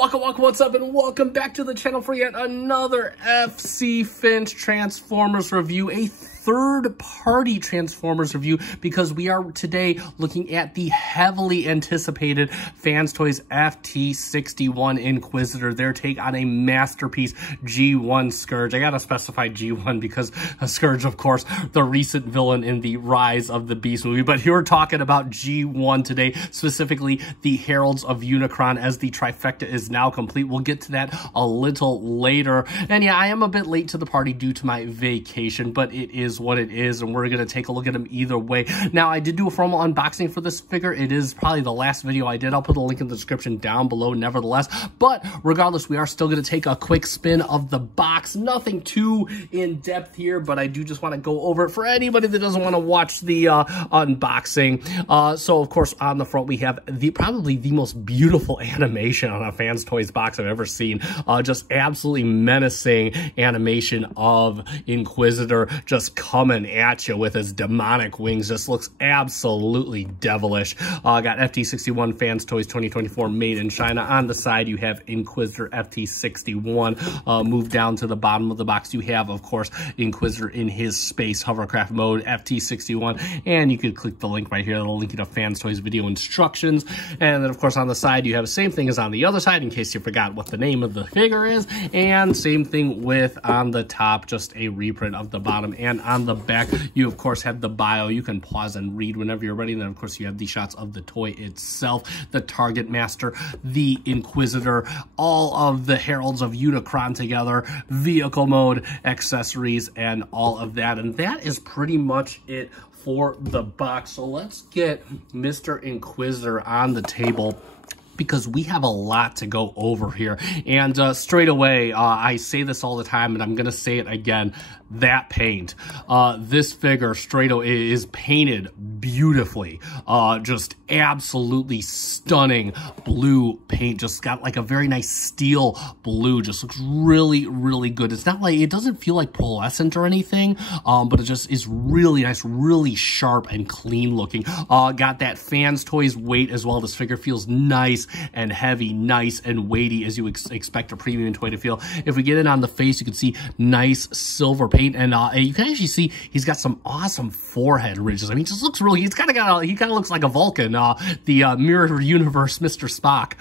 What's up, and welcome back to the channel for yet another FC Finch Transformers review, a third-party Transformers review, because we are today looking at the heavily anticipated Fans Toys FT-61 Inquisitor, their take on a masterpiece G1 Scourge. I gotta specify G1 because Scourge, of course, the recent villain in the Rise of the Beast movie, but here we're talking about G1 today, specifically the Heralds of Unicron, as the trifecta is now complete. We'll get to that a little later. And yeah, I am a bit late to the party due to my vacation, but it is what it is, and we're going to take a look at them either way. Now, I did do a formal unboxing for this figure. It is probably the last video I did. I'll put a link in the description down below nevertheless, but regardless, we are still going to take a quick spin of the box. Nothing too in-depth here, but I do just want to go over it for anybody that doesn't want to watch the unboxing. So, of course, on the front, we have probably the most beautiful animation on a Fans Toys box I've ever seen. Just absolutely menacing animation of Inquisitor just coming at you with his demonic wings. Just looks absolutely devilish. Got FT-61 Fans Toys 2024 made in China. On the side, you have Inquisitor FT-61. Move down to the bottom of the box, you have, of course, Inquisitor in his space hovercraft mode, FT-61, and you can click the link right here. That'll link you to Fans Toys video instructions. And then, of course, on the side, you have the same thing as on the other side, in case you forgot what the name of the figure is. And same thing with on the top, just a reprint of the bottom. And on the back, you, of course, have the bio. You can pause and read whenever you're ready. And then, of course, you have the shots of the toy itself, the Target Master, the Inquisitor, all of the Heralds of Unicron together, vehicle mode, accessories, and all of that. And that is pretty much it for the box. So let's get Mr. Inquisitor on the table, because we have a lot to go over here. And straight away, I say this all the time, and I'm gonna say it again, that paint. This figure straight away is painted beautifully. Just absolutely stunning blue paint. Just got like a very nice steel blue. Just looks really, really good. It's not like, it doesn't feel like pearlescent or anything, but it just is really nice, really sharp and clean looking. Got that Fans Toys weight as well. This figure feels nice and heavy, nice and weighty, as you expect a premium toy to feel. If we get in on the face, you can see nice silver paint, and you can actually see he's got some awesome forehead ridges. I mean, just looks really, he kind of looks like a Vulcan. The Mirror Universe Mr. Spock.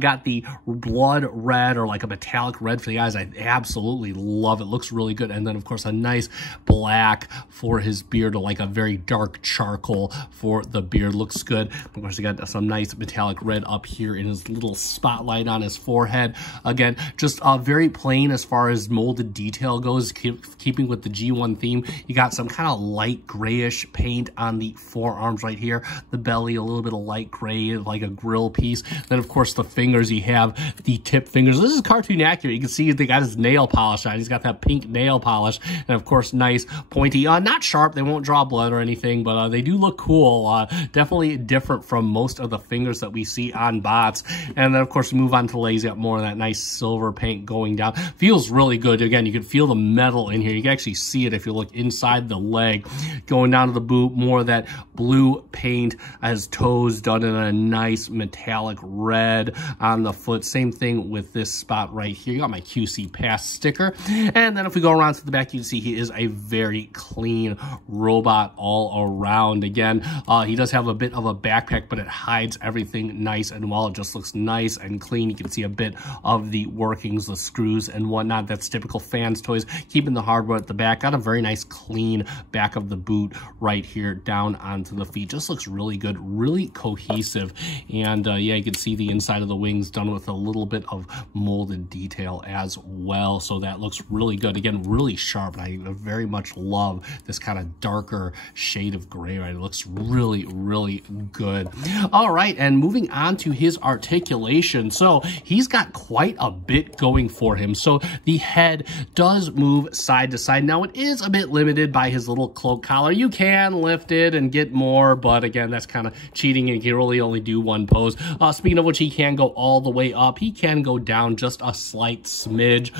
Got the blood red, or like a metallic red for the eyes. I absolutely love it. Looks really good. And then, of course, a nice black for his beard, or like a very dark charcoal for the beard. Looks good. Of course, he got some nice metallic red up here in his little spotlight on his forehead. Again, just very plain as far as molded detail goes, keeping with the G1 theme. You got some kind of light grayish paint on the forearms right here. The belly, a little bit of light gray, like a grill piece. Then, of course, the fingers, you have the tip fingers. This is cartoon accurate. You can see they got his nail polish on. He's got that pink nail polish. And, of course, nice pointy. Not sharp. They won't draw blood or anything, but they do look cool. Definitely different from most of the fingers that we see on bots. And then, of course, we move on to the legs. You got more of that nice silver paint going down. Feels really good. Again, you can feel the metal in here. You can actually see it if you look inside the leg. Going down to the boot, more of that blue paint as toes done in a nice metallic red on the foot. Same thing with this spot right here. You got my QC Pass sticker. And then if we go around to the back, you can see he is a very clean robot all around. Again, he does have a bit of a backpack, but it hides everything nice and well. It just looks nice and clean. You can see a bit of the workings, the screws and whatnot. That's typical Fans Toys, keeping the hardware at the back. Got a very nice clean back of the boot right here down onto the feet. Just looks really good, really cohesive. And yeah, you can see the inside of the wings done with a little bit of molded detail as well. So that looks really good. Again, really sharp. And I very much love this kind of darker shade of gray, right? It looks really, really good. All right, and moving on to his articulation. So he's got quite a bit going for him. So the head does move side to side. Now, it is a bit limited by his little cloak collar. You can lift it and get more, but again, that's kind of cheating, and he can really only do one pose. Speaking of which, he can go all the way up. He can go down just a slight smidge.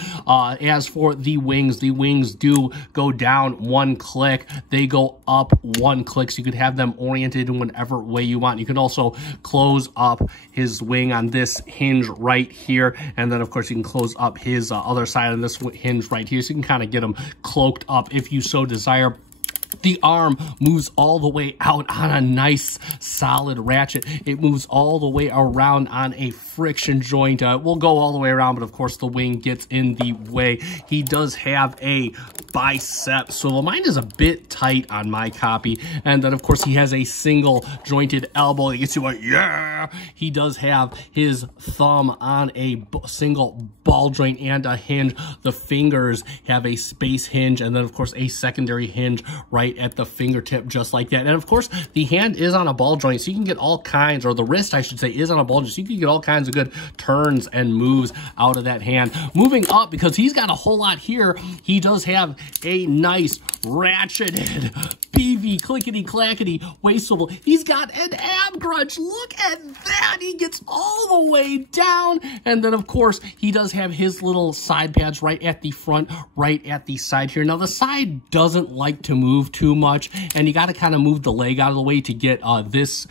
As for the wings do go down one click. They go up one click, so you could have them oriented in whatever way you want. You can also close up his his wing on this hinge right here. And then, of course, you can close up his other side on this hinge right here. So you can kind of get him cloaked up if you so desire. The arm moves all the way out on a nice solid ratchet. It moves all the way around on a friction joint. We'll go all the way around, but of course the wing gets in the way. He does have a bicep swivel. Mine is a bit tight on my copy. And then of course he has a single jointed elbow that gets you a yeah. He does have his thumb on a single ball joint and a hinge. The fingers have a space hinge and then of course a secondary hinge right at the fingertip, just like that. And of course the hand is on a ball joint, so you can get all kinds, or the wrist I should say is on a ball joint, so you can get all kinds of good turns and moves out of that hand. Moving up, because he's got a whole lot here, he does have a nice ratcheted PV clickety clackety waist swivel. He's got an ab crunch. Look at that. He gets all the way down. And then of course he does have his little side pads right at the front, right at the side here. Now the side doesn't like to move too much, and you got to kind of move the leg out of the way to get this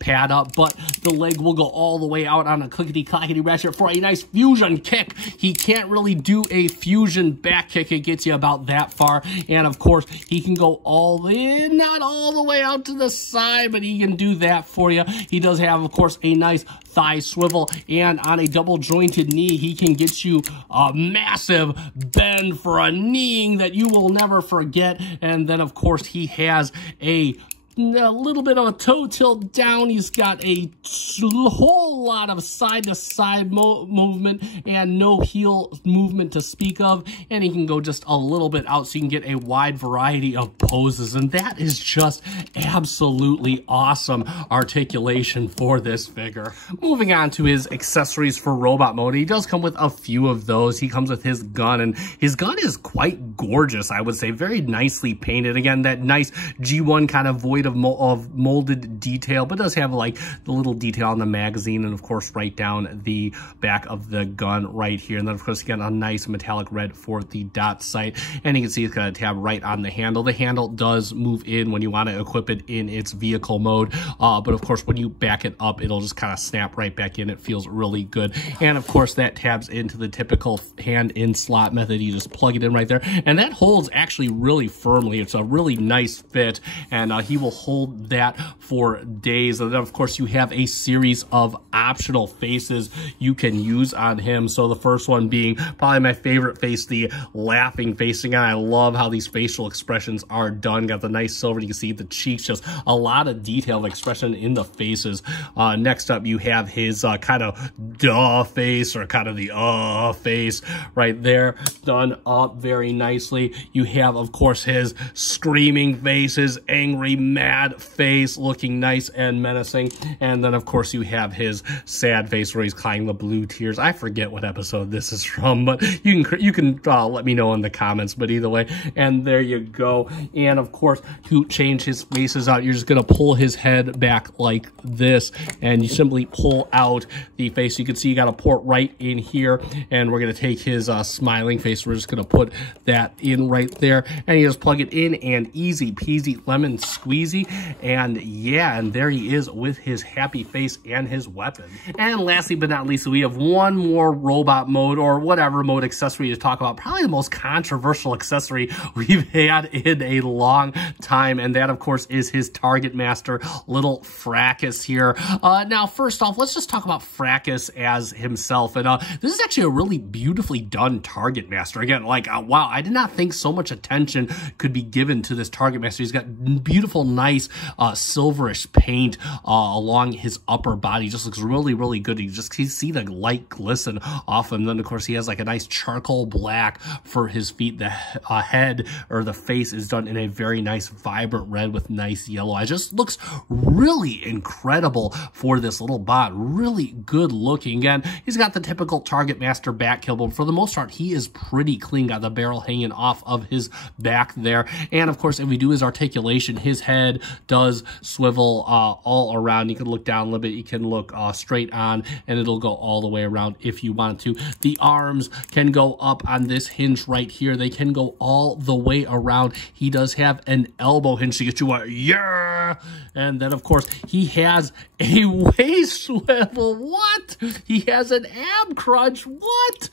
pad up, but the leg will go all the way out on a clickety clackety ratchet for a nice fusion kick. He can't really do a fusion back kick. It gets you about that far. And of course he can go all the, not all the way out to the side, but he can do that for you. He does have, of course, a nice thigh swivel, and on a double jointed knee, he can get you a massive bend for a kneeing that you will never forget. And then, of course, he has a little bit of a toe tilt down. He's got a whole lot of side-to-side movement and no heel movement to speak of, and he can go just a little bit out so you can get a wide variety of poses, and that is just absolutely awesome articulation for this figure. Moving on to his accessories for robot mode, he does come with a few of those. He comes with his gun, and his gun is quite gorgeous, I would say. Very nicely painted. Again, that nice G1 kind of void of molded detail, but does have like the little detail on the magazine, and of course right down the back of the gun right here. And then of course you got a nice metallic red for the dot sight, and you can see it's got a tab right on the handle. The handle does move in when you want to equip it in its vehicle mode, but of course when you back it up, it'll just kind of snap right back in. It feels really good. And of course that tabs into the typical hand in slot method. You just plug it in right there, and that holds actually really firmly. It's a really nice fit, and he will hold that for days. And then of course you have a series of optional faces you can use on him. So the first one being probably my favorite face, the laughing face. Again, I love how these facial expressions are done. Got the nice silver, you can see the cheeks, just a lot of detailed expression in the faces. Next up you have his kind of duh face, or kind of the face right there, done up very nicely. You have of course his screaming face, his angry mad face, looking nice and menacing. And then of course you have his sad face where he's crying the blue tears. I forget what episode this is from, but you can let me know in the comments. But either way, and there you go. And of course to change his faces out, you're just gonna pull his head back like this, and you simply pull out the face. You can see you got a port right in here, and we're gonna take his smiling face. We're just gonna put that in right there, and you just plug it in, and easy peasy lemon squeezy. And yeah, and there he is with his happy face and his weapon. And lastly but not least, we have one more robot mode, or whatever mode accessory to talk about. Probably the most controversial accessory we've had in a long time, and that of course is his target master, little Fracas here. Now first off, let's just talk about Fracas as himself. And this is actually a really beautifully done target master. Again, like wow, I did not think so much attention could be given to this target master. He's got beautiful, nice silverish paint along his upper body. Just looks really, really good. You see the light glisten off him. Then of course he has like a nice charcoal black for his feet. The head, or the face, is done in a very nice vibrant red with nice yellow eyes. Just looks really incredible for this little bot. Really good looking. Again, he's got the typical target master back kill, but for the most part he is pretty clean. Got the barrel hanging off of his back there. And of course if we do his articulation, his head does swivel all around. You can look down a little bit, you can look straight on, and it'll go all the way around if you want to. The arms can go up on this hinge right here. They can go all the way around. He does have an elbow hinge to get you a yeah there. And then, of course, he has a waist swivel. What? He has an ab crunch. What?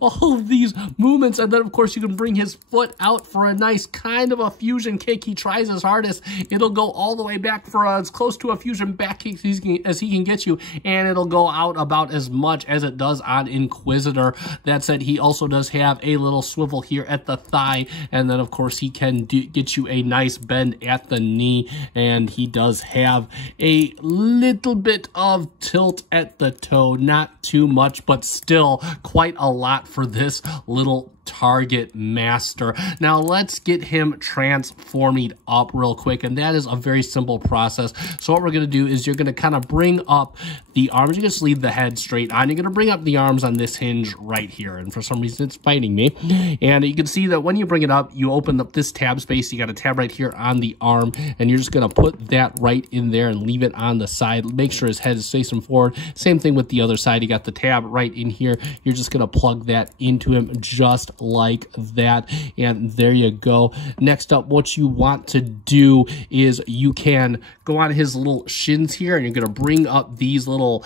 All of these movements. And then, of course, you can bring his foot out for a nice kind of a fusion kick. He tries his hardest. It'll go all the way back for as close to a fusion back kick as he can get you. And it'll go out about as much as it does on Inquisitor. That said, he also does have a little swivel here at the thigh. And then, of course, he can get you a nice bend at the knee. And he does have a little bit of tilt at the toe. Not too much, but still quite a lot for this little target master. Now let's get him transforming up real quick, and that is a very simple process. So what we're going to do is you're going to kind of bring up the arms. You just leave the head straight on. You're going to bring up the arms on this hinge right here, and for some reason it's fighting me. And you can see that when you bring it up, you open up this tab space. You got a tab right here on the arm, and you're just going to put that right in there and leave it on the side. Make sure his head is facing forward. Same thing with the other side. You got the tab right in here. You're just going to plug that into him just like that, and there you go. Next up, what you want to do is you can go on his little shins here, and you're going to bring up these little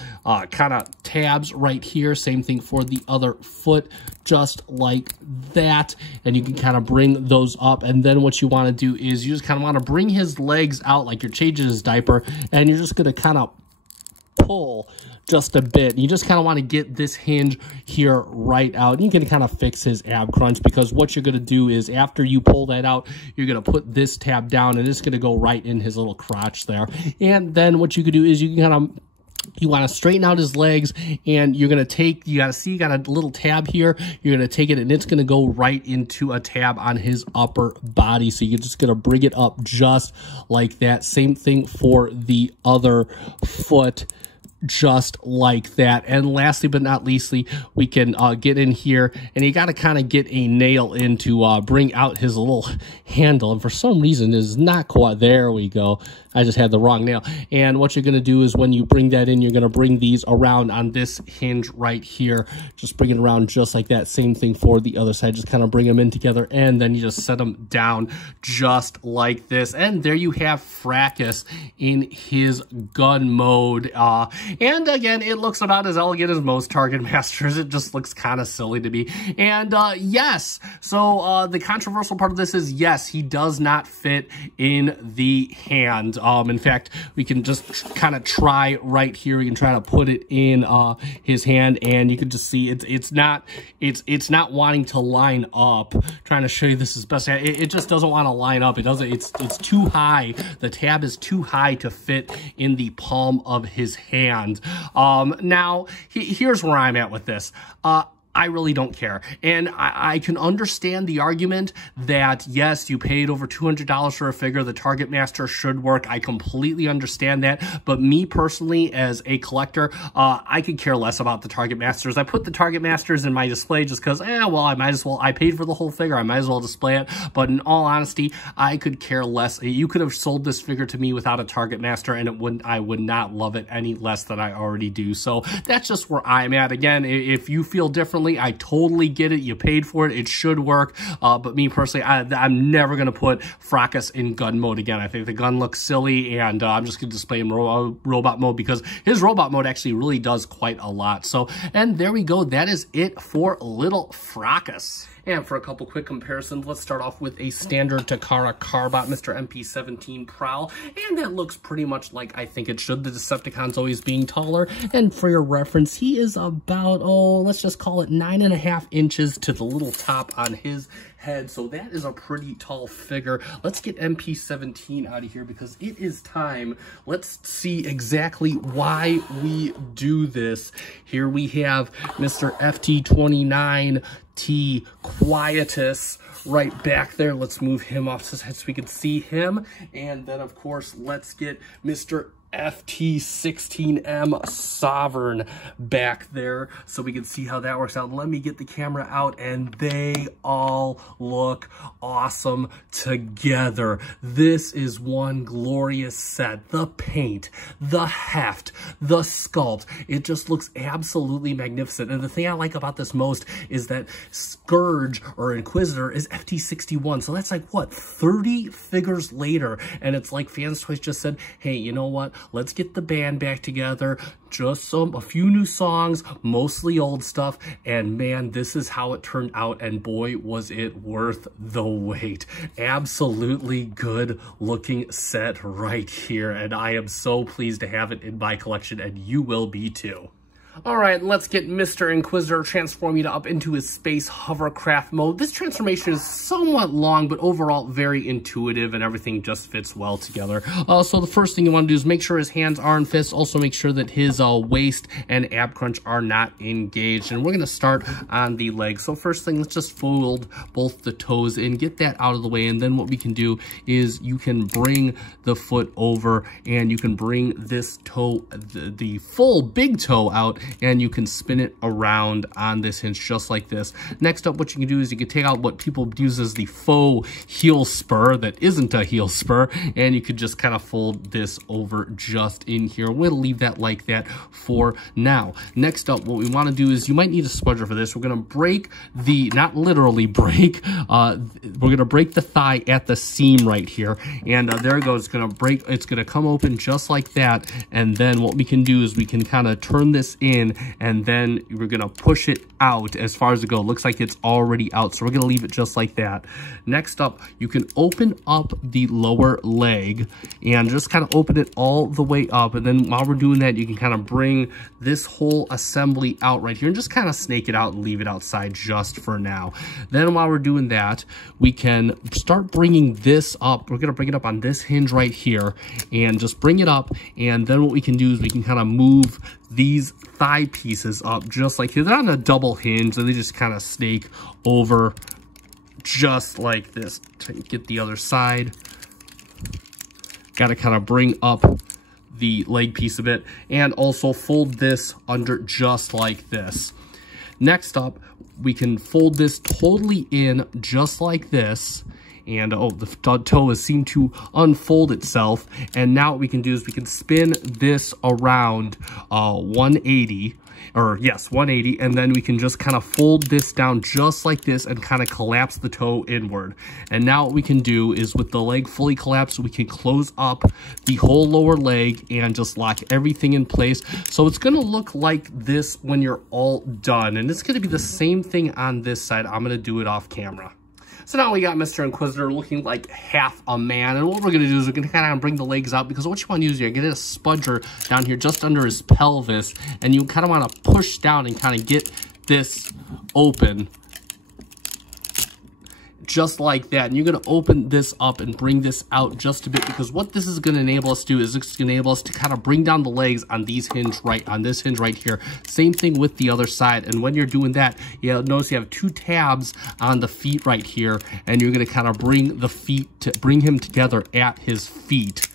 kind of tabs right here. Same thing for the other foot, just like that, and you can kind of bring those up. And then what you want to do is you just kind of want to bring his legs out like you're changing his diaper, and you're just going to kind of pull just a bit. You just kind of want to get this hinge here right out. You can kind of fix his ab crunch, because what you're going to do is after you pull that out, you're going to put this tab down, and it's going to go right in his little crotch there. And then what you could do is you can kind of want to straighten out his legs, and you're going to take, you got to see, you got a little tab here. You're going to take it, and it's going to go right into a tab on his upper body. So you're just going to bring it up just like that. Same thing for the other foot, just like that. And lastly but not leastly, we can get in here, and you got to kind of get a nail in to bring out his little handle, and for some reason is not quite, there we go, I just had the wrong nail. And what you're going to do is when you bring that in, you're going to bring these around on this hinge right here. Just bring it around just like that. Same thing for the other side. Just kind of bring them in together, and then you just set them down just like this. And there you have Fracas in his gun mode. And again, it looks about as elegant as most Target Masters. It just looks kind of silly to me. And yes, so the controversial part of this is, yes, he does not fit in the hand. In fact, we can just kind of try right here. We can try to put it in his hand, and you can just see it's not wanting to line up. Trying to show you this as best. It just doesn't want to line up. It doesn't. It's too high. The tab is too high to fit in the palm of his hand. Now here's where I'm at with this. I really don't care. And I can understand the argument that, yes, you paid over $200 for a figure. The Target Master should work. I completely understand that. But me personally, as a collector, I could care less about the Target Masters. I put the Target Masters in my display just because, well, I might as well. I paid for the whole figure. I might as well display it. But in all honesty, I could care less. You could have sold this figure to me without a Target Master, and I would not love it any less than I already do. So that's just where I'm at. Again, if you feel differently, I totally get it. You paid for it. It should work. But me personally, I'm never going to put Fracas in gun mode again. I think the gun looks silly, and I'm just going to display him robot mode, because his robot mode actually really does quite a lot. So, and there we go. That is it for little Fracas. And for a couple quick comparisons, let's start off with a standard Takara Carbot, Mr. MP17 Prowl, and that looks pretty much like I think it should, the Decepticon's always being taller. And for your reference, he is about, let's just call it 9.5 inches to the little top on his head, so that is a pretty tall figure. Let's get MP17 out of here, because it is time. Let's see exactly why we do this. Here we have Mr. FT-29 T Quietus right back there. Let's move him off so we can see him. And then, of course, let's get Mr. FT-61 Sovereign back there so we can see how that works out. Let me get the camera out, and they all look awesome. awesome together. This is one glorious set. The paint, the heft, the sculpt, it just looks absolutely magnificent. And the thing I like about this most is that Scourge or Inquisitor is FT-61. So that's like, what, 30 figures later? And it's like Fans Toys just said, hey, you know what? Let's get the band back together. Just a few new songs, mostly old stuff, and man, this is how it turned out, and boy, was it worth the wait. Absolutely good looking set right here, and I am so pleased to have it in my collection, and you will be too. All right, let's get Mr. Inquisitor transforming up into his space hovercraft mode. This transformation is somewhat long, but overall very intuitive, and everything just fits well together. So the first thing you want to do is make sure his hands are in fists. Also make sure that his waist and ab crunch are not engaged. And we're going to start on the legs. So first thing, let's just fold both the toes in, get that out of the way. And then what we can do is you can bring the foot over, and you can bring this toe, the full big toe out, and you can spin it around on this hinge just like this. Next up, what you can do is you can take out what people use as the faux heel spur that isn't a heel spur, and you could just kind of fold this over just in here. We'll leave that like that for now. Next up, what we want to do is you might need a spudger for this. We're going to break the, not literally break, we're going to break the thigh at the seam right here, and there it goes. It's going to break, it's going to come open just like that, and then what we can do is we can kind of turn this in, and then we're gonna push it out as far as it goes. Looks like it's already out, so we're gonna leave it just like that. Next up, you can open up the lower leg and just kind of open it all the way up, and then while we're doing that, you can kind of bring this whole assembly out right here and just kind of snake it out and leave it outside just for now. Then while we're doing that, we can start bringing this up. We're gonna bring it up on this hinge right here and just bring it up, and then what we can do is we can kind of move these thigh pieces up just like they're on a double hinge, and they just kind of snake over just like this. Get the other side. Got to kind of bring up the leg piece a bit, and also fold this under just like this. Next up, we can fold this totally in just like this. And oh, the toe has seemed to unfold itself. And now what we can do is we can spin this around 180, or yes, 180, and then we can just kind of fold this down just like this and kind of collapse the toe inward. And now what we can do is with the leg fully collapsed, we can close up the whole lower leg and just lock everything in place. So it's going to look like this when you're all done. And it's going to be the same thing on this side. I'm going to do it off camera. So now we got Mr. Inquisitor looking like half a man. And what we're going to do is we're going to kind of bring the legs out, because what you want to do is you're going to get a spudger down here just under his pelvis. And you kind of want to push down and kind of get this open. Just like that. And you're going to open this up and bring this out just a bit, because what this is going to enable us to do is it's going to enable us to kind of bring down the legs on these hinge on this hinge right here. Same thing with the other side. And when you're doing that, you'll notice you have two tabs on the feet right here, and you're going to kind of bring the feet to bring him together at his feet.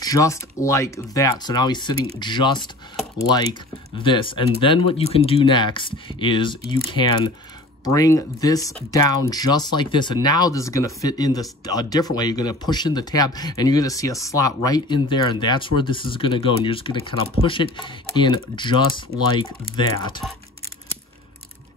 Just like that. So now he's sitting just like this. And then what you can do next is you can bring this down just like this, and now this is going to fit in this a different way. You're going to push in the tab, and you're going to see a slot right in there, and that's where this is going to go, and you're just going to kind of push it in just like that.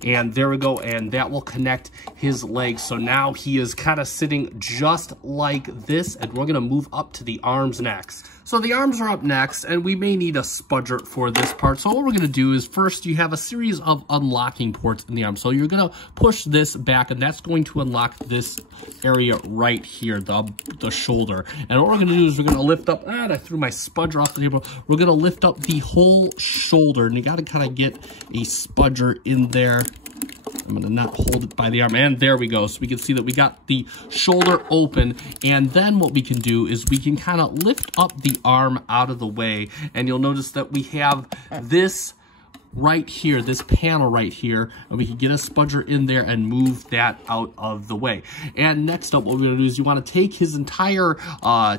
And there we go, and that will connect his legs. So now he is kind of sitting just like this, and we're going to move up to the arms next. So the arms are up next, and we may need a spudger for this part. So what we're going to do is first you have a series of unlocking ports in the arm. So you're going to push this back, and that's going to unlock this area right here, the shoulder. And what we're going to do is we're going to lift up, I threw my spudger off the table. We're going to lift up the whole shoulder, and you got to kind of get a spudger in there. I'm going to not hold it by the arm, and there we go. So we can see that we got the shoulder open, and then what we can do is we can kind of lift up the arm out of the way, and you'll notice that we have this right here, this panel right here, and we can get a spudger in there and move that out of the way. And next up, what we're gonna do is you wanna take his entire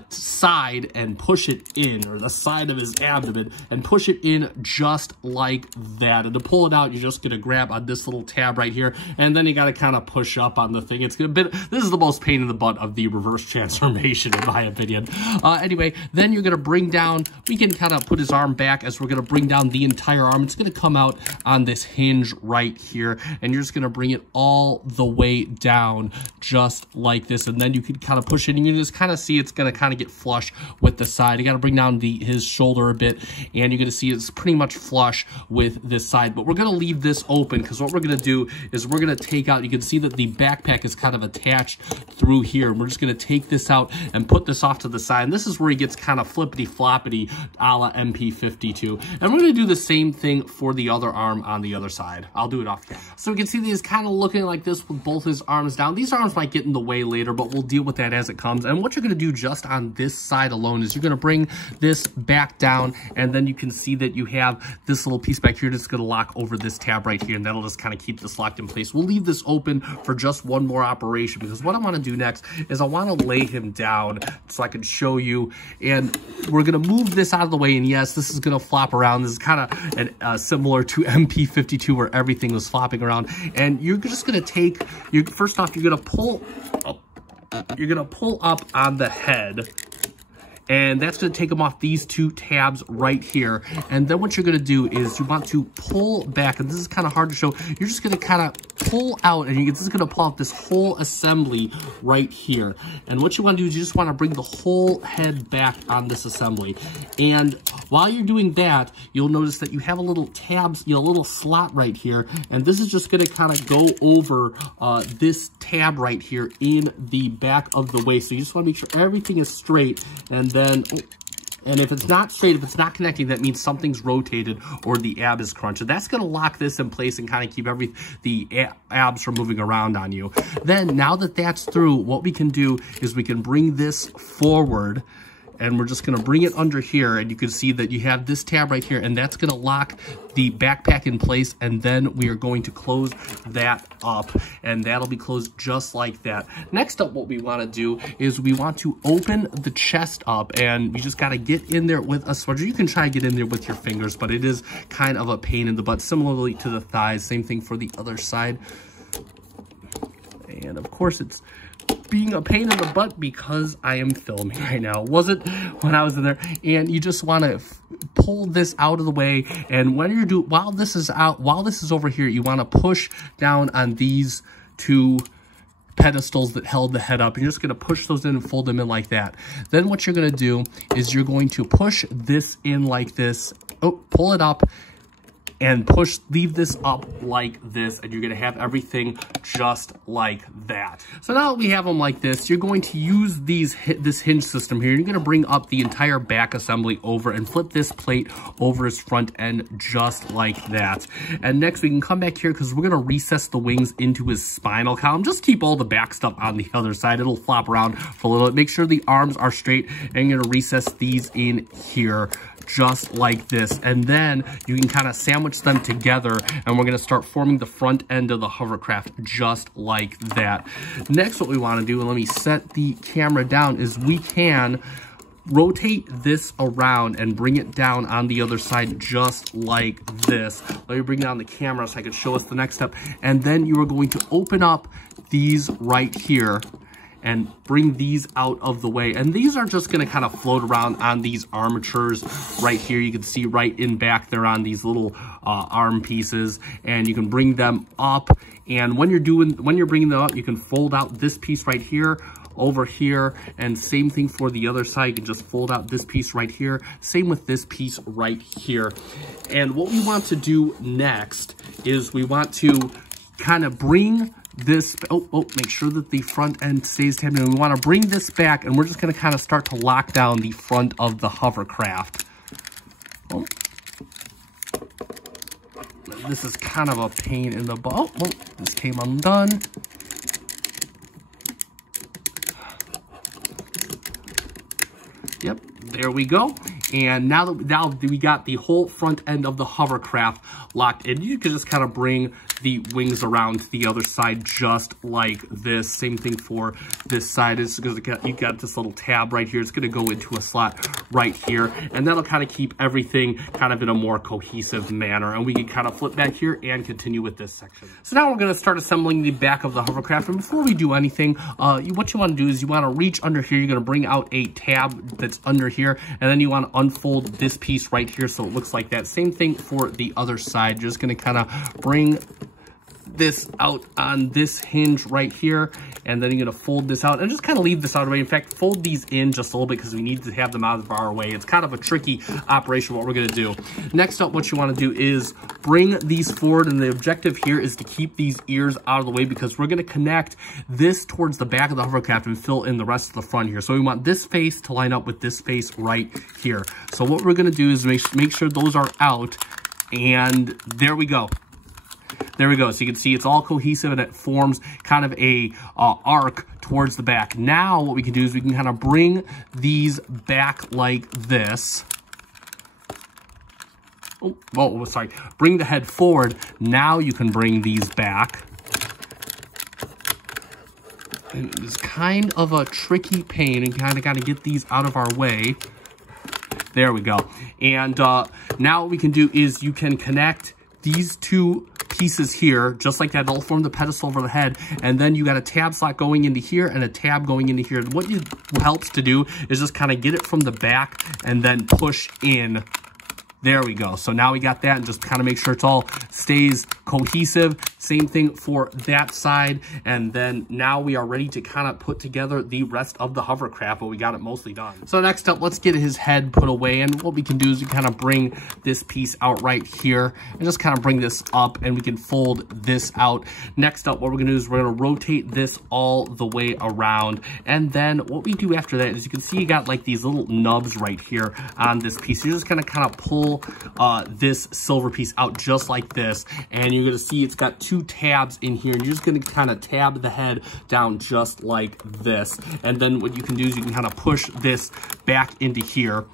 side and push it in, or the side of his abdomen, and push it in just like that. And to pull it out, you're just gonna grab on this little tab right here, and then you gotta kind of push up on the thing. It's gonna be, this is the most pain in the butt of the reverse transformation, in my opinion. Anyway, then you're gonna bring down, we can kind of put his arm back as we're gonna bring down the entire arm. It's gonna come out on this hinge right here, and you're just gonna bring it all the way down just like this, and then you can kind of push it, and you can just kind of see it's gonna kind of get flush with the side. You gotta bring down his shoulder a bit, and you're gonna see it's pretty much flush with this side. But we're gonna leave this open, because what we're gonna do is we're gonna take out, you can see that the backpack is kind of attached through here, and we're just gonna take this out and put this off to the side. And this is where he gets kind of flippity floppity a la MP-52. And we're gonna do the same thing for the other arm on the other side. I'll do it off camera. So we can see that he's kind of looking like this with both his arms down. These arms might get in the way later, but we'll deal with that as it comes. And what you're gonna do just on this side alone is you're gonna bring this back down, and then you can see that you have this little piece back here that's gonna lock over this tab right here, and that'll just kind of keep this locked in place. We'll leave this open for just one more operation, because what I wanna do next is I wanna lay him down so I can show you, and we're gonna move this out of the way. And yes, this is gonna flop around. This is kind of similar to MP-52 where everything was flopping around. And you're just gonna take, first off, you're gonna pull up on the head, and that's going to take them off these two tabs right here. And then what you're going to do is you want to pull back, and this is kind of hard to show. You're just going to kind of pull out, and this is going to pull out this whole assembly right here. And what you want to do is you just want to bring the whole head back on this assembly. And while you're doing that, you'll notice that you have a little tabs, a little slot right here, and this is just going to kind of go over this tab right here in the back of the way. So you just want to make sure everything is straight, and if it's not straight, if it's not connecting, that means something's rotated or the ab is crunched. And that's going to lock this in place and kind of keep the abs from moving around on you. Then, now that that's through, what we can do is we can bring this forward, and we're just going to bring it under here, and you can see that you have this tab right here, and that's going to lock the backpack in place. And then we are going to close that up, and that'll be closed just like that. Next up, what we want to do is we want to open the chest up, and you just got to get in there with a spudger. You can try to get in there with your fingers, but it is kind of a pain in the butt, similarly to the thighs. Same thing for the other side. And of course, it's being a pain in the butt because I am filming right now. It wasn't when I was in there. And you just want to pull this out of the way. And when you're while this is over here, you want to push down on these two pedestals that held the head up. You're just going to push those in and fold them in like that. Then what you're going to do is you're going to push this in like this. Oh, pull it up and leave this up like this, and you're gonna have everything just like that. So now that we have them like this, you're going to use this hinge system here. You're gonna bring up the entire back assembly over and flip this plate over his front end just like that. And next we can come back here because we're gonna recess the wings into his spinal column. Just keep all the back stuff on the other side. It'll flop around for a little bit. Make sure the arms are straight, and you're gonna recess these in here just like this, and then you can kind of sandwich them together, and we're going to start forming the front end of the hovercraft just like that. Next, what we want to do, and let me set the camera down, is we can rotate this around and bring it down on the other side just like this. Let me bring down the camera so I can show us the next step. And then you are going to open up these right here and bring these out of the way. And these are just gonna kind of float around on these armatures right here. You can see right in back there on these little arm pieces, and you can bring them up. And when you're bringing them up, you can fold out this piece right here, over here, and same thing for the other side. You can just fold out this piece right here. Same with this piece right here. And what we want to do next is we want to kind of bring this, make sure that the front end stays tabbed in. We want to bring this back, and we're just going to kind of start to lock down the front of the hovercraft. Oh. This is kind of a pain in the butt. Oh, this came undone. Yep, there we go. And now that we got the whole front end of the hovercraft locked in, you can just kind of bring the wings around to the other side just like this. Same thing for this side. It's gonna you got this little tab right here. It's going to go into a slot right here, and that'll kind of keep everything kind of in a more cohesive manner. And we can kind of flip back here and continue with this section. So now we're going to start assembling the back of the hovercraft. And before we do anything, what you want to do is you want to reach under here. You're going to bring out a tab that's under here, and then you want to unfold this piece right here so it looks like that. Same thing for the other side. You're just going to kind of bring this out on this hinge right here, and then you're going to fold this out and just kind of leave this out of the way. In fact, fold these in just a little bit because we need to have them out of our way. It's kind of a tricky operation what we're going to do. Next up, what you want to do is bring these forward, and the objective here is to keep these ears out of the way because we're going to connect this towards the back of the hovercraft and fill in the rest of the front here. So we want this face to line up with this face right here. So what we're going to do is make sure those are out, and there we go. There we go. So you can see it's all cohesive and it forms kind of a arc towards the back. Now what we can do is we can kind of bring these back like this. Oh, sorry. Bring the head forward. Now you can bring these back. And it's kind of a tricky pain and kind of got to get these out of our way. There we go. And now what we can do is you can connect these two pieces here, just like that. They'll form the pedestal over the head, and then you got a tab slot going into here and a tab going into here. What it helps to do is just kind of get it from the back and then push in. There we go. So now we got that, and just kind of make sure it's all stays cohesive. Same thing for that side. And then now we are ready to kind of put together the rest of the hovercraft, but we got it mostly done. So next up, let's get his head put away. And what we can do is we kind of bring this piece out right here and just kind of bring this up, and we can fold this out. Next up, what we're going to do is we're going to rotate this all the way around. And then what we do after that is you can see you got like these little nubs right here on this piece. You're just going to kind of pull this silver piece out just like this, and you're going to see it's got two tabs in here, and you're just going to kind of tab the head down just like this. And then what you can do is you can kind of push this back into here.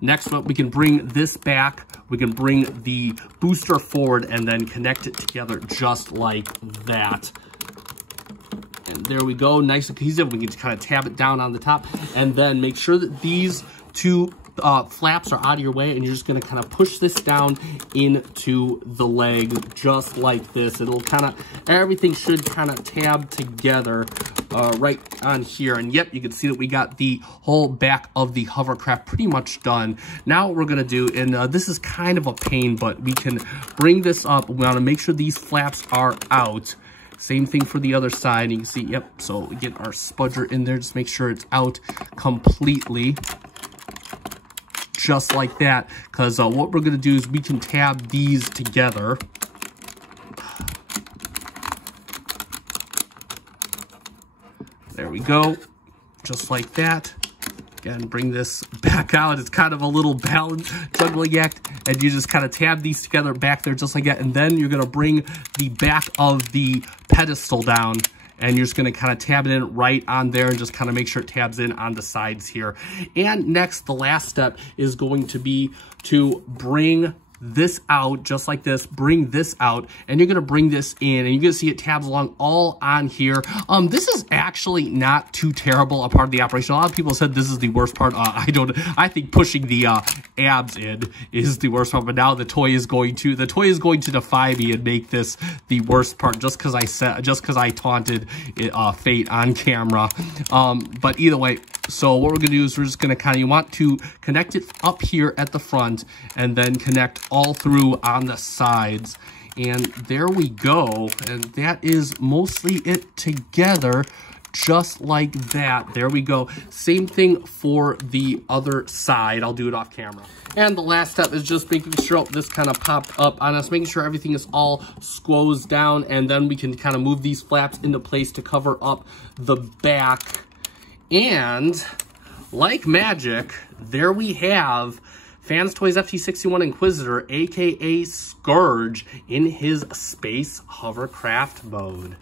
Next up, we can bring this back, we can bring the booster forward, and then connect it together just like that. And there we go, nice and cohesive. We can just kind of tab it down on the top, and then make sure that these two flaps are out of your way, and you're just going to kind of push this down into the leg just like this. It'll kind of, everything should kind of tab together right on here. And yep, you can see that we got the whole back of the hovercraft pretty much done. Now what we're going to do, and this is kind of a pain, but we can bring this up. We want to make sure these flaps are out. Same thing for the other side. You can see, yep, so we get our spudger in there. Just make sure it's out completely. Just like that, because what we're going to do is we can tab these together. There we go, just like that. Again, bring this back out. It's kind of a little balance juggling act, and you just kind of tab these together back there just like that, and then you're going to bring the back of the pedestal down, and you're just going to kind of tab it in right on there and just kind of make sure it tabs in on the sides here. And next, the last step is going to be to bring this out just like this, bring this out, and you're going to bring this in, and you're going to see it tabs along all on here. This is actually not too terrible a part of the operation. A lot of people said this is the worst part. I think pushing the abs in is the worst part, but now the toy is going to defy me and make this the worst part just because I taunted Fate on camera. But either way, so what we're going to do is we're just going to you want to connect it up here at the front and then connect all through on the sides. And there we go. And that is mostly it together, just like that. There we go. Same thing for the other side. I'll do it off camera. And the last step is just making sure this kind of popped up on us, making sure everything is all squoze down, and then we can kind of move these flaps into place to cover up the back. And like magic, there we have Fans Toys FT-61 Inquisitor, aka Scourge, in his space hovercraft mode.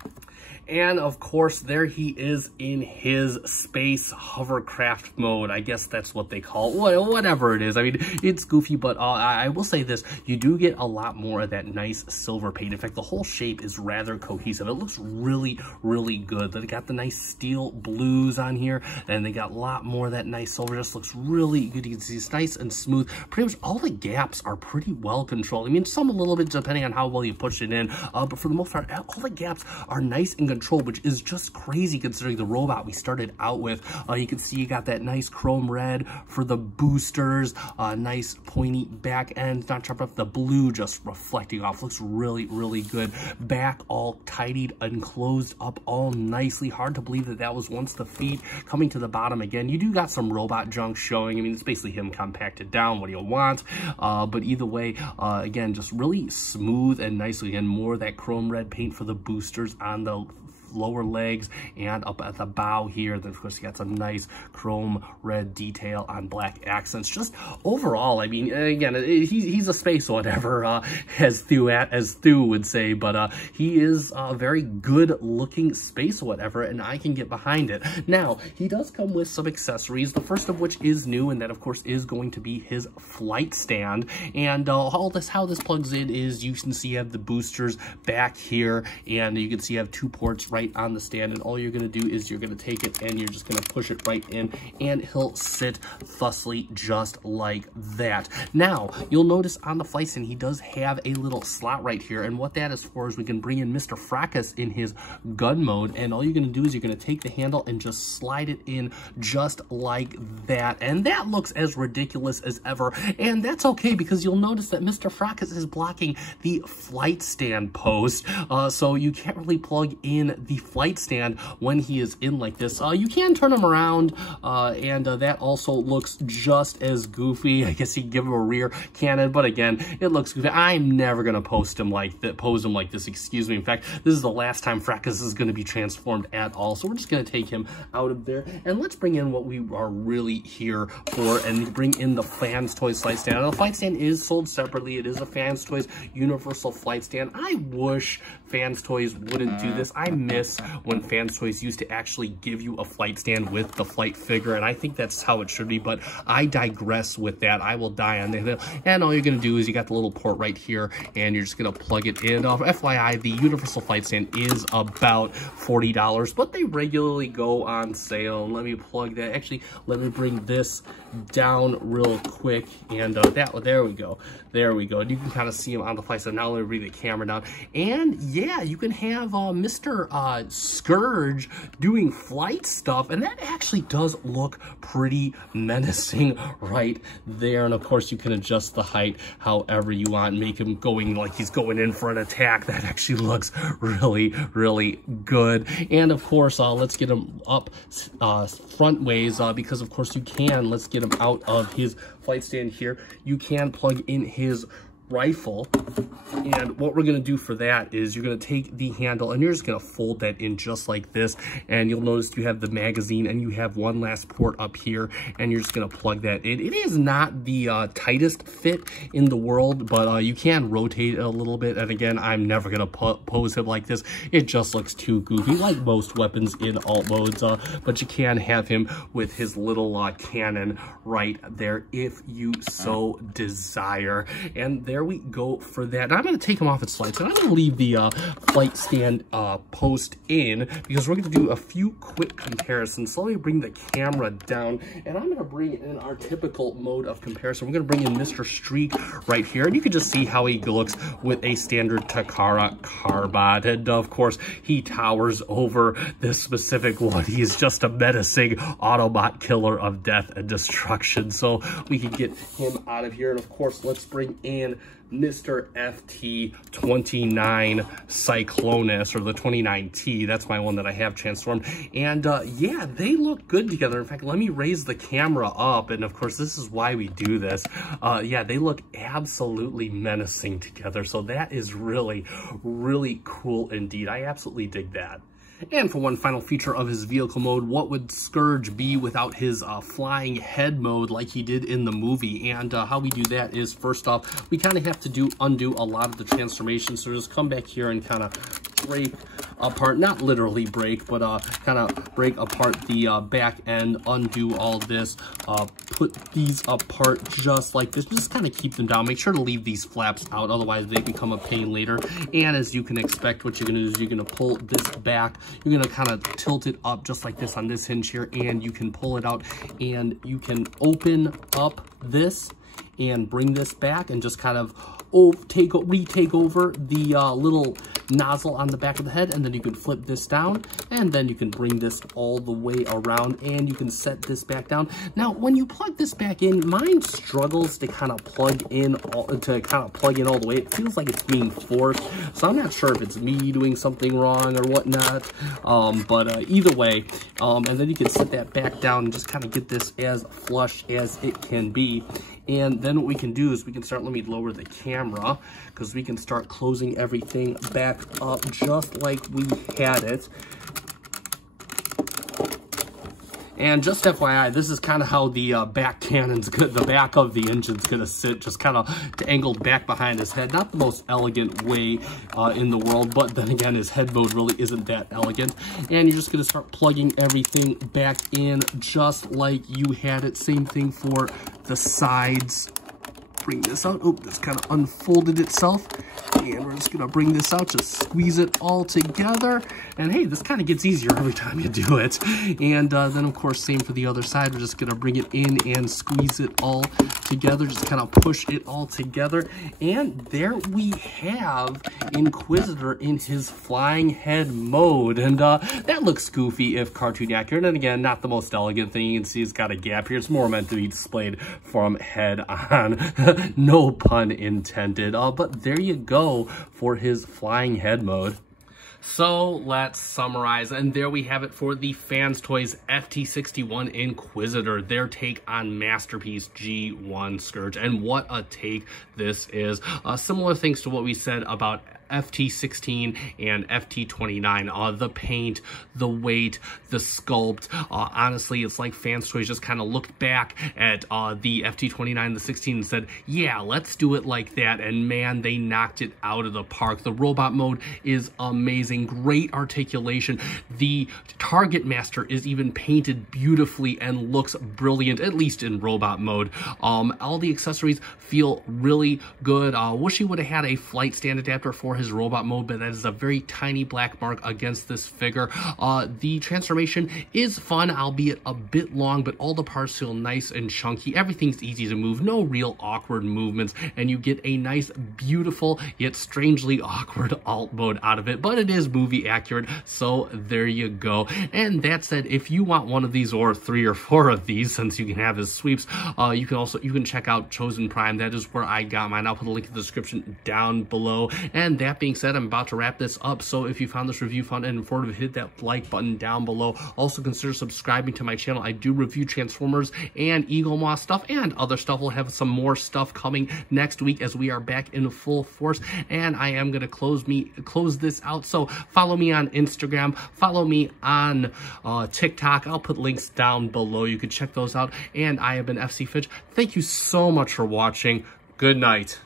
And of course, there he is in his space hovercraft mode. I guess that's what they call it. Well, whatever it is. I mean, it's goofy, but I will say this. You do get a lot more of that nice silver paint. In fact, the whole shape is rather cohesive. It looks really, really good. They got the nice steel blues on here, and they got a lot more of that nice silver. Just looks really good. You can see it's nice and smooth. Pretty much all the gaps are pretty well controlled. I mean, some a little bit depending on how well you push it in, but for the most part, all the gaps are nice and controlled, which is just crazy considering the robot we started out with. You can see you got that nice chrome red for the boosters, nice pointy back end, not chopped up, the blue just reflecting off. Looks really, really good. Back all tidied and closed up all nicely. Hard to believe that that was once the feet. Coming to the bottom again, you do got some robot junk showing. I mean, it's basically him compacted down. What do you want? But either way, again, just really smooth and nicely. Again, more of that chrome red paint for the boosters on the lower legs and up at the bow here. Then of course you got some nice chrome red detail on black accents. Just overall, I mean, again, he's a space whatever, as Stu would say, but he is a very good looking space whatever, and I can get behind it. Now, he does come with some accessories, the first of which is new, and that of course is going to be his flight stand. And how this plugs in is you can see you have the boosters back here, and you can see you have 2 ports right on the stand, and all you're going to do is you're going to take it and you're just going to push it right in, and he'll sit thusly just like that. Now, you'll notice on the flight stand, he does have a little slot right here, and what that is for is we can bring in Mr. Fracas in his gun mode, and all you're going to do is you're going to take the handle and just slide it in just like that, and that looks as ridiculous as ever, and that's okay because you'll notice that Mr. Fracas is blocking the flight stand post, so you can't really plug in the flight stand when he is in like this. You can turn him around, and that also looks just as goofy. I guess you can give him a rear cannon, but again, it looks goofy. I'm never gonna pose him like this, excuse me. In fact, this is the last time Fracas is gonna be transformed at all, so we're just gonna take him out of there, and let's bring in what we are really here for, and bring in the Fans Toys flight stand. Now, the flight stand is sold separately. It is a Fans Toys universal flight stand. I wish Fans Toys wouldn't do this. I miss when Fans Toys used to actually give you a flight stand with the flight figure, and I think that's how it should be, but I digress with that. I will die on that. And all you're going to do is you got the little port right here, and you're just going to plug it in. FYI, the universal flight stand is about $40, but they regularly go on sale. Let me plug that. Actually, let me bring this down real quick, and there we go. There we go. And you can kind of see him on the flight stand. Now let me bring the camera down, and yeah, you can have Mr. Scourge doing flight stuff, and that actually does look pretty menacing right there. And of course, you can adjust the height however you want, make him going like he's going in for an attack. That actually looks really, really good. And of course, let's get him up front ways, because of course you can. Let's get him out of his flight stand here. You can plug in his rifle, and what we're going to do for that is you're going to take the handle and you're just going to fold that in just like this, and you'll notice you have the magazine and you have one last port up here, and you're just going to plug that in. It is not the tightest fit in the world, but you can rotate it a little bit, and again, I'm never going to pose him like this. It just looks too goofy, like most weapons in alt modes, but you can have him with his little cannon right there if you so desire. And there we go for that. Now I'm going to take him off its lights, and I'm going to leave the flight stand post in because we're going to do a few quick comparisons. So let me bring the camera down, and I'm going to bring in our typical mode of comparison. We're going to bring in Mr. Streak right here, and you can just see how he looks with a standard Takara Carbot. And of course, he towers over this specific one. He is just a menacing Autobot killer of death and destruction. So we can get him out of here. And of course, let's bring in Mr. FT-29 Cyclonus, or the 29T. That's my one that I have transformed. And yeah, they look good together. In fact, let me raise the camera up. And of course, this is why we do this. Yeah, they look absolutely menacing together. So that is really, really cool indeed. I absolutely dig that. And for one final feature of his vehicle mode, what would Scourge be without his flying head mode like he did in the movie? And how we do that is, first off, we kind of have to undo a lot of the transformations. So just come back here and kind of break apart, not literally break, but kind of break apart the back end, undo all this, put these apart just like this, just kind of keep them down. Make sure to leave these flaps out, otherwise they become a pain later. And as you can expect, what you're gonna do is you're gonna pull this back, you're gonna kind of tilt it up just like this on this hinge here, and you can pull it out, and you can open up this and bring this back and just kind of retake over the little nozzle on the back of the head, and then you can flip this down, and then you can bring this all the way around, and you can set this back down. Now, when you plug this back in, mine struggles to kind of plug in all the way. It feels like it's being forced, so I'm not sure if it's me doing something wrong or whatnot. But either way, and then you can set that back down and just kind of get this as flush as it can be. And then what we can do is we can start, let me lower the camera, because we can start closing everything back up just like we had it. And just FYI, this is kind of how the back cannon's good, the back of the engine's gonna sit, just kind of angled back behind his head. Not the most elegant way in the world, but then again, his head mode really isn't that elegant. And you're just gonna start plugging everything back in just like you had it. Same thing for the sides. Bring this out. Oh, this kind of unfolded itself. And we're just gonna bring this out, just squeeze it all together. And hey, this kind of gets easier every time you do it. And then of course, same for the other side. We're just gonna bring it in and squeeze it all together, just kind of push it all together. And there we have Inquisitor in his flying head mode. And that looks goofy if cartoon accurate. And again, not the most elegant thing. You can see it's got a gap here. It's more meant to be displayed from head on. No pun intended. But there you go for his flying head mode. So let's summarize, and there we have it for the Fans Toys FT-61 Inquisitor, their take on Masterpiece G1 Scourge, and what a take this is. Similar things to what we said about FT-16 and FT-29, the paint, the weight, the sculpt. Honestly, it's like Fans Toys just kind of looked back at the FT-29, the 16, and said, yeah, let's do it like that. And man, they knocked it out of the park. The robot mode is amazing. Great articulation. The Target Master is even painted beautifully and looks brilliant, at least in robot mode. All the accessories feel really good. Wish he would have had a flight stand adapter for his robot mode, but that is a very tiny black mark against this figure. The transformation is fun, albeit a bit long, but all the parts feel nice and chunky. Everything's easy to move, no real awkward movements, and you get a nice, beautiful, yet strangely awkward alt mode out of it, but it is movie accurate, so there you go. And that said, if you want one of these or 3 or 4 of these, since you can have his sweeps, you can check out Chosen Prime. That is where I got mine. I'll put a link in the description down below. And that being said, I'm about to wrap this up, so if you found this review fun and informative, hit that like button down below. Also consider subscribing to my channel. I do review Transformers and Eagle Moss stuff and other stuff. We'll have some more stuff coming next week as we are back in full force, and I am going to close this out. So follow me on Instagram, follow me on TikTok. I'll put links down below. You can check those out. And I have been FC Finch. Thank you so much for watching. Good night.